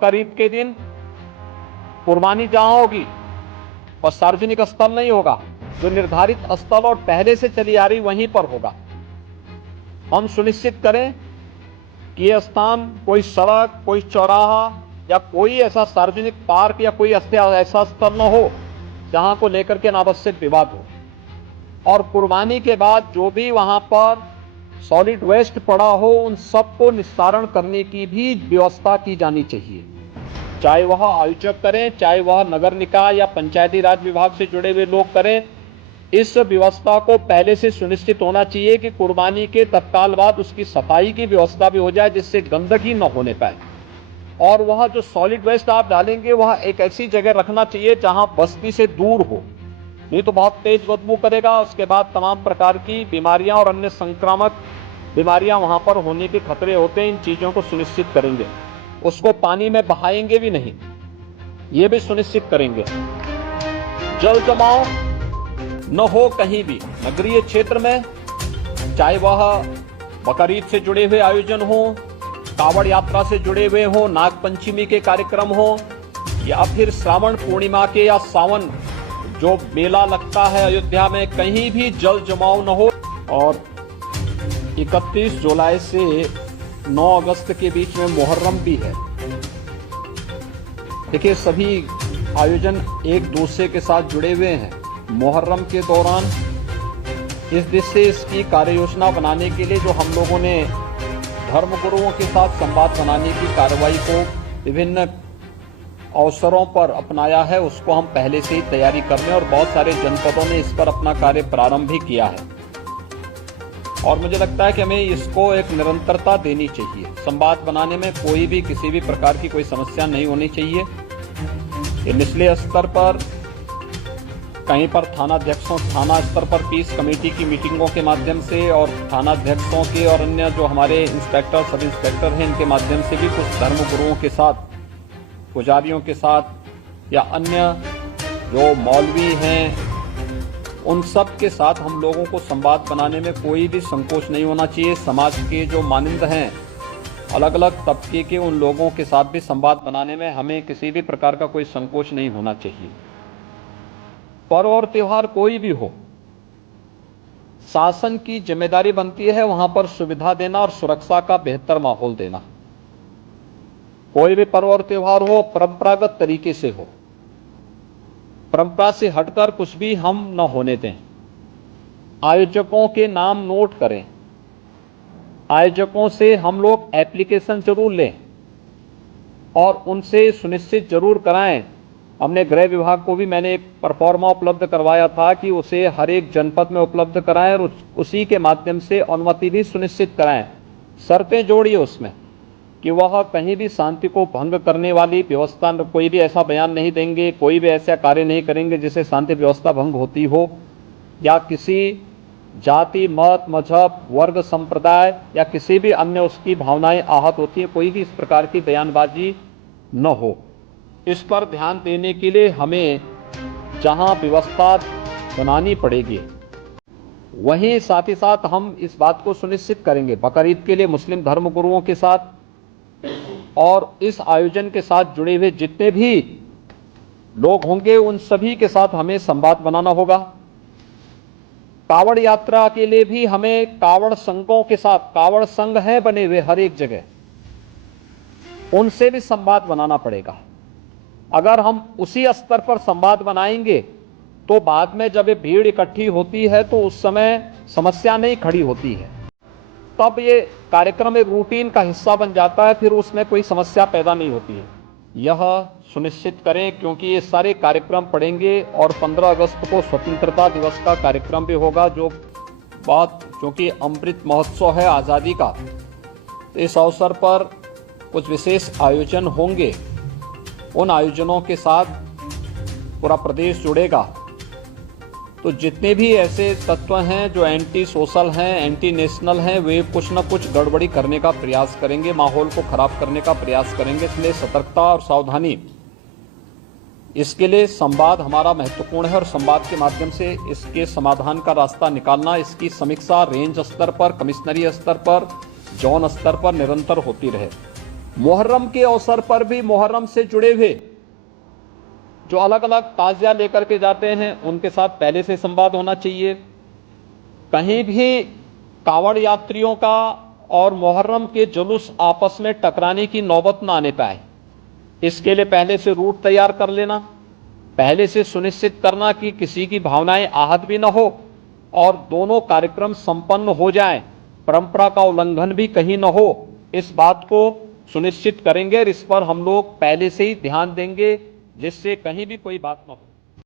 बकरीद के दिन कुर्बानी जहां होगी और सार्वजनिक स्थल नहीं होगा, जो निर्धारित स्थल और पहले से चली आ रही वहीं पर होगा। हम सुनिश्चित करें कि यह स्थान कोई सड़क, कोई चौराहा या कोई ऐसा सार्वजनिक पार्क या कोई ऐसा स्थल न हो जहां को लेकर के अनावश्यक विवाद हो। और कुर्बानी के बाद जो भी वहां पर सॉलिड वेस्ट पड़ा हो उन सबको निस्तारण करने की भी व्यवस्था की जानी चाहिए, चाहे वह आयोजक करें, चाहे वह नगर निकाय या पंचायती राज विभाग से जुड़े हुए लोग करें। इस व्यवस्था को पहले से सुनिश्चित होना चाहिए कि कुर्बानी के तत्काल बाद उसकी सफाई की व्यवस्था भी हो जाए जिससे गंदगी न होने पाए। और वह जो सॉलिड वेस्ट आप डालेंगे वह एक ऐसी जगह रखना चाहिए जहां बस्ती से दूर हो, नहीं तो बहुत तेज बदबू करेगा। उसके बाद तमाम प्रकार की बीमारियां और अन्य संक्रामक बीमारियां वहां पर होने के खतरे होते हैं। इन चीजों को सुनिश्चित करेंगे। उसको पानी में बहाएंगे भी नहीं, ये भी सुनिश्चित करेंगे। जल जमाव न हो कहीं भी नगरीय क्षेत्र में, चाहे वह बकरीद से जुड़े हुए आयोजन हो, कावड़ यात्रा से जुड़े हुए हो, नाग पंचमी के कार्यक्रम हो, या फिर श्रावण पूर्णिमा के या सावन जो मेला लगता है अयोध्या में, कहीं भी जल जमाव न हो। और 31 जुलाई से 9 अगस्त के बीच में मुहर्रम भी है। देखिए, सभी आयोजन एक दूसरे के साथ जुड़े हुए हैं। मुहर्रम के दौरान इस दिशा से इसकी कार्य योजना बनाने के लिए जो हम लोगों ने धर्मगुरुओं के साथ संवाद बनाने की कार्रवाई को विभिन्न अवसरों पर अपनाया है, उसको हम पहले से ही तैयारी कर रहे हैं और बहुत सारे जनपदों ने इस पर अपना कार्य प्रारंभ भी किया है। और मुझे लगता है कि हमें इसको एक निरंतरता देनी चाहिए। संवाद बनाने में कोई भी किसी भी प्रकार की कोई समस्या नहीं होनी चाहिए। ये निचले स्तर पर कहीं पर थाना स्तर पर पीस कमेटी की मीटिंगों के माध्यम से और थाना अध्यक्षों के और अन्य जो हमारे इंस्पेक्टर, सब इंस्पेक्टर हैं, इनके माध्यम से भी कुछ धर्मगुरुओं के साथ, पुजारियों के साथ या अन्य जो मौलवी हैं उन सब के साथ हम लोगों को संवाद बनाने में कोई भी संकोच नहीं होना चाहिए। समाज के जो मानिंद हैं, अलग अलग तबके के, उन लोगों के साथ भी संवाद बनाने में हमें किसी भी प्रकार का कोई संकोच नहीं होना चाहिए। पर्व और त्योहार कोई भी हो, शासन की जिम्मेदारी बनती है वहां पर सुविधा देना और सुरक्षा का बेहतर माहौल देना। कोई भी पर्व और त्योहार हो, परंपरागत तरीके से हो, परंपरा से हटकर कुछ भी हम न होने दें। आयोजकों के नाम नोट करें, आयोजकों से हम लोग एप्लीकेशन जरूर लें और उनसे सुनिश्चित जरूर कराएं। हमने गृह विभाग को भी मैंने एक परफॉर्मा उपलब्ध करवाया था कि उसे हर एक जनपद में उपलब्ध कराएं और उसी के माध्यम से अनुमति भी सुनिश्चित कराएं। शर्तें जोड़िए उसमें कि वह कहीं भी शांति को भंग करने वाली व्यवस्था, कोई भी ऐसा बयान नहीं देंगे, कोई भी ऐसा कार्य नहीं करेंगे जिससे शांति व्यवस्था भंग होती हो या किसी जाति, मत, मजहब, वर्ग, संप्रदाय या किसी भी अन्य उसकी भावनाएं आहत होती हैं, कोई भी इस प्रकार की बयानबाजी न हो। इस पर ध्यान देने के लिए हमें जहां व्यवस्था बनानी पड़ेगी वहीं साथ ही साथ हम इस बात को सुनिश्चित करेंगे बकरीद के लिए मुस्लिम धर्मगुरुओं के साथ और इस आयोजन के साथ जुड़े हुए जितने भी लोग होंगे उन सभी के साथ हमें संवाद बनाना होगा। कावड़ यात्रा के लिए भी हमें कावड़ संघों के साथ, कावड़ संघ हैं बने हुए हर एक जगह, उनसे भी संवाद बनाना पड़ेगा। अगर हम उसी स्तर पर संवाद बनाएंगे तो बाद में जब ये भीड़ इकट्ठी होती है तो उस समय समस्या नहीं खड़ी होती है, तब ये कार्यक्रम एक रूटीन का हिस्सा बन जाता है, फिर उसमें कोई समस्या पैदा नहीं होती है। यह सुनिश्चित करें क्योंकि ये सारे कार्यक्रम पड़ेंगे और 15 अगस्त को स्वतंत्रता दिवस का कार्यक्रम भी होगा, जो बात क्योंकि अमृत महोत्सव है आज़ादी का, इस अवसर पर कुछ विशेष आयोजन होंगे। उन आयोजनों के साथ पूरा प्रदेश जुड़ेगा। तो जितने भी ऐसे तत्व हैं जो एंटी सोशल हैं, एंटी नेशनल हैं, वे कुछ न कुछ गड़बड़ी करने का प्रयास करेंगे, माहौल को खराब करने का प्रयास करेंगे। इसलिए सतर्कता और सावधानी, इसके लिए संवाद हमारा महत्वपूर्ण है और संवाद के माध्यम से इसके समाधान का रास्ता निकालना, इसकी समीक्षा रेंज स्तर पर, कमिश्नरी स्तर पर, जोन स्तर पर निरंतर होती रहे। मुहर्रम के अवसर पर भी मुहर्रम से जुड़े हुए जो अलग अलग ताजिया लेकर के जाते हैं उनके साथ पहले से संवाद होना चाहिए। कहीं भी कावड़ यात्रियों का और मुहर्रम के जुलूस आपस में टकराने की नौबत ना आने पाए, इसके लिए पहले से रूट तैयार कर लेना, पहले से सुनिश्चित करना कि किसी की भावनाएं आहत भी न हो और दोनों कार्यक्रम संपन्न हो जाएं, परंपरा का उल्लंघन भी कहीं न हो, इस बात को सुनिश्चित करेंगे और इस पर हम लोग पहले से ही ध्यान देंगे जिससे कहीं भी कोई बात न हो।